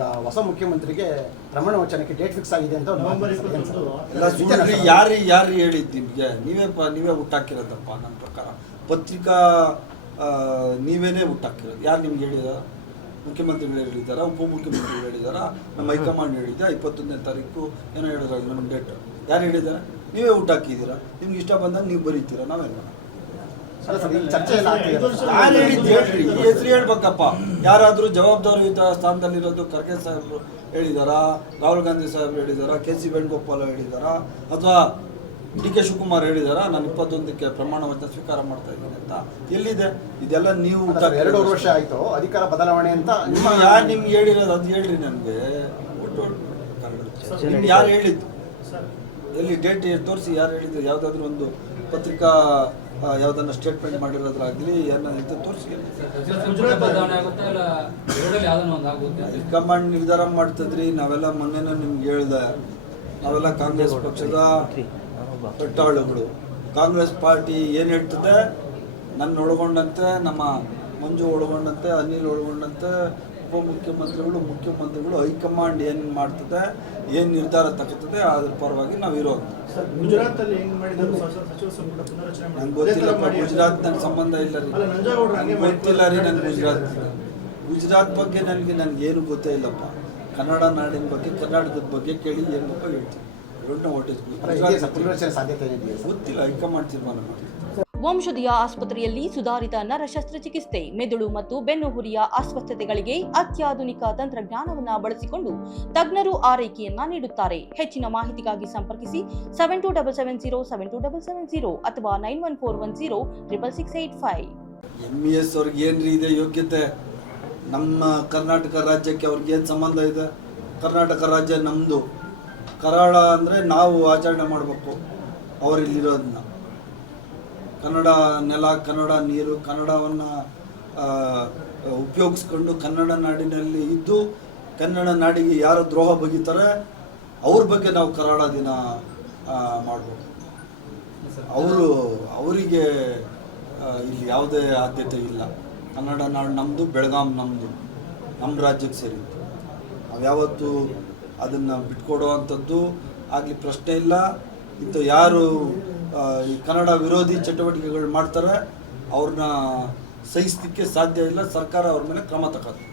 ಈಗ ಹೊಸ ಮುಖ್ಯಮಂತ್ರಿಗೆ ಪ್ರಮಾಣ ವಚನಕ್ಕೆ ಡೇಟ್ ಫಿಕ್ಸ್ ಆಗಿದೆ ಅಂತ ಯಾರು ಯಾರು ಹೇಳಿದ್ದು ನಿಮಗೆ? ನೀವೇ ಪ ನೀವೇ ಹುಟ್ಟಾಕಿರೋದಪ್ಪ ನನ್ನ ಪ್ರಕಾರ. ಪತ್ರಿಕಾ ನೀವೇನೇ ಹುಟ್ಟಾಕಿರೋದು. ಯಾರು ನಿಮ್ಗೆ ಹೇಳಿದ? ಮುಖ್ಯಮಂತ್ರಿಗಳು ಹೇಳಿದಾರ ಉಪಮುಖ್ಯಮಂತ್ರಿಗಳು ಹೇಳಿದಾರ ನಮ್ಮ ಹೈಕಮಾಂಡ್ ಹೇಳಿದ್ದೆ ಇಪ್ಪತ್ತೊಂದನೇ ತಾರೀಕು ಏನೋ ಹೇಳಿದ್ರು ನಮ್ಮ ಡೇಟ್ ಯಾರು ಹೇಳಿದ್ದಾರೆ? ನೀವೇ ಹುಟ್ಟಾಕಿದ್ದೀರಾ? ನಿಮ್ಗೆ ಇಷ್ಟ ಬಂದಾಗ ನೀವು ಬರೀತೀರಾ? ನಾವೇನು ಚರ್ಚೆ ಹೇಳಿದ್ದು ಹೆಸರು ಹೇಳ್ಬೇಕಪ್ಪ ಯಾರಾದ್ರೂ ಜವಾಬ್ದಾರಿಯುತ ಸ್ಥಾನದಲ್ಲಿರೋದು ಖರ್ಗೆ ಸಾಹೇಬ್ರು ಹೇಳಿದಾರಾ? ರಾಹುಲ್ ಗಾಂಧಿ ಸಾಹೇಬ್ರು ಹೇಳಿದಾರಾ? ಕೆ ಸಿ ವೇಣುಗೋಪಾಲ್ ಹೇಳಿದಾರಾ? ಅಥವಾ ಡಿ ಕೆ ಶಿವಕುಮಾರ್ ಹೇಳಿದಾರ? ನಾನು ಇಪ್ಪತ್ತೊಂದಕ್ಕೆ ಪ್ರಮಾಣ ವಚನ ಸ್ವೀಕಾರ ಮಾಡ್ತಾ ಇದ್ದೀನಿ ಅಂತ. ಎಲ್ಲಿದೆ? ಇದೆಲ್ಲ ನೀವು ಎರಡು ಎರಡೂವರೆ ವರ್ಷ ಆಯ್ತು. ಅಧಿಕಾರ ಬದಲಾವಣೆ ಅಂತ ಯಾರು ನಿಮ್ಗೆ ಹೇಳಿರೋದು ಅದು ಹೇಳ್ರಿ ನನಗೆ. ಒಟ್ಟು ಯಾರು ಹೇಳಿದ್ದು? ಎಲ್ಲಿ ಡೇಟ್ ತೋರಿಸಿ ಯಾರು ಹೇಳಿದ್ರು ಯಾವುದಾದ್ರೂ ಒಂದು ಪತ್ರಿಕಾ ಯಾವುದನ್ನ ಸ್ಟೇಟ್ಮೆಂಟ್ ಮಾಡಿರೋದ್ರಾಗಲಿ ಏನಂತ ತೋರಿಸಿ. ಕಮಾಂಡ್ ನಿರ್ಧಾರ ಮಾಡ್ತದ್ರಿ, ನಾವೆಲ್ಲ ಮೊನ್ನೆನೂ ನಿಮ್ಗೆ ಹೇಳ್ದೆ, ನಾವೆಲ್ಲ ಕಾಂಗ್ರೆಸ್ ಪಕ್ಷದ ಪಟ್ಟಾಳುಗಳು. ಕಾಂಗ್ರೆಸ್ ಪಾರ್ಟಿ ಏನು ಹೇಳ್ತದೆ ನನ್ನ ಒಳಗೊಂಡಂತೆ ನಮ್ಮ ಮಂಜು ಒಳಗೊಂಡಂತೆ, ಅನಿಲ್ ಒಳಗೊಂಡಂತೆ ಉಪಮುಖ್ಯಮಂತ್ರಿಗಳು ಮುಖ್ಯಮಂತ್ರಿಗಳು ಹೈಕಮಾಂಡ್ ಏನು ಮಾಡ್ತದೆ ಏನು ನಿರ್ಧಾರ ತಗೋತದೆ ಅದ್ರ ಪರವಾಗಿ ನಾವು ಇರೋದು. ಸರ್ ಗುಜರಾತ್ ಅಲ್ಲಿ ಹೆಂಗ್ ಮಾಡಿದ್ರು ಸಚಿವ ಸಚಿವ ಸಂಪುಟ ಪುನರಚನೆ ನಂಗೆ ಮಾಡಿ ಅದೇ ತರ ಗೊತ್ತಿಲ್ಲ ಮಾಡಿ ಗುಜರಾತ್ ನನ್ನ ಸಂಬಂಧ ಇಲ್ಲ ರೀ. ಅಲ್ಲ, ನಂಜೇಗೌಡ್ರು ನಂಗೆ ಗೊತ್ತಿಲ್ಲ ರೀ ನನ್ಗೆ ಗುಜರಾತ್ ಗುಜರಾತ್ ಬಗ್ಗೆ ನನಗೆ ನನಗೆ ಏನು ಗೊತ್ತೇ ಇಲ್ಲಪ್ಪ. ಕನ್ನಡ ನಾಡಿನ ಬಗ್ಗೆ ಕರ್ನಾಟಕದ ಬಗ್ಗೆ ಕೇಳಿ ಏನು ಬೇಕೋ ಹೇಳ್ತೀನಿ. ಡೋಂಟ್ ಪುನರಚನೆ ಸಾಧ್ಯತೆ ಗೊತ್ತಿಲ್ಲ ಹೈಕಮಾಂಡ್ ತೀರ್ಮಾನ ಮಾಡಿ ವಂಶದಿಯ ಆಸ್ಪತ್ರೆಯಲ್ಲಿ ಸುಧಾರಿತ ನರ ಶಸ್ತ್ರಚಿಕಿತ್ಸೆ ಮೆದುಳು ಮತ್ತು ಬೆನ್ನುಹುರಿಯ ಅಸ್ವಸ್ಥತೆಗಳಿಗೆ ಅತ್ಯಾಧುನಿಕ ತಂತ್ರಜ್ಞಾನವನ್ನು ಬಳಸಿಕೊಂಡು ತಜ್ಞರು ಆರೈಕೆಯನ್ನ ನೀಡುತ್ತಾರೆ. ಹೆಚ್ಚಿನ ಮಾಹಿತಿಗಾಗಿ ಸಂಪರ್ಕಿಸಿ seven two double seven zero seven two double seven zero ಅಥವಾ nine one four one zero triple six eight five M S ಅವ್ರಿಗೆ ಏನ್ರಿ ಇದೆ ಯೋಗ್ಯತೆ? ನಮ್ಮ ಕರ್ನಾಟಕ ರಾಜ್ಯಕ್ಕೆ ಅವ್ರಿಗೆ ಏನು ಸಂಬಂಧ ಇದೆ? ಕರ್ನಾಟಕ ರಾಜ್ಯ ನಮ್ಮದು ಕರಾಳ ಅಂದರೆ ನಾವು ಆಚರಣೆ ಮಾಡಬೇಕು. ಅವರಿಲ್ಲಿರೋದನ್ನ. ಕನ್ನಡ ನೆಲ, ಕನ್ನಡ ನೀರು, ಕನ್ನಡವನ್ನು ಉಪಯೋಗಿಸ್ಕೊಂಡು ಕನ್ನಡ ನಾಡಿನಲ್ಲಿ ಇದ್ದು, ಕನ್ನಡ ನಾಡಿಗೆ ಯಾರು ದ್ರೋಹ ಬಗೀತಾರೆ ಅವ್ರ ಬಗ್ಗೆ ನಾವು ಕರಾಳ ದಿನ ಮಾಡ್ಬೋದು. ಅವರು, ಅವರಿಗೆ ಇಲ್ಲಿ ಯಾವುದೇ ಆದ್ಯತೆ ಇಲ್ಲ. ಕನ್ನಡ ನಾಡು ನಮ್ಮದು ಬೆಳಗಾಂ ನಮ್ಮದು ನಮ್ಮ ರಾಜ್ಯಕ್ಕೆ ಸೇರಿದ್ದು. ನಾವು ಯಾವತ್ತು ಅದನ್ನು ಬಿಟ್ಕೊಡುವಂಥದ್ದು ಆಗಲಿ ಪ್ರಶ್ನೆ ಇಲ್ಲ. ಇಂಥ ಯಾರು ಈ ಕನ್ನಡ ವಿರೋಧಿ ಚಟುವಟಿಕೆಗಳು ಮಾಡ್ತಾರೆ ಅವ್ರನ್ನ ಸಹಿಸಲಿಕ್ಕೆ ಸಾಧ್ಯ ಇಲ್ಲ ಸರ್ಕಾರ ಅವ್ರ ಮೇಲೆ ಕ್ರಮ ತಗೋದು.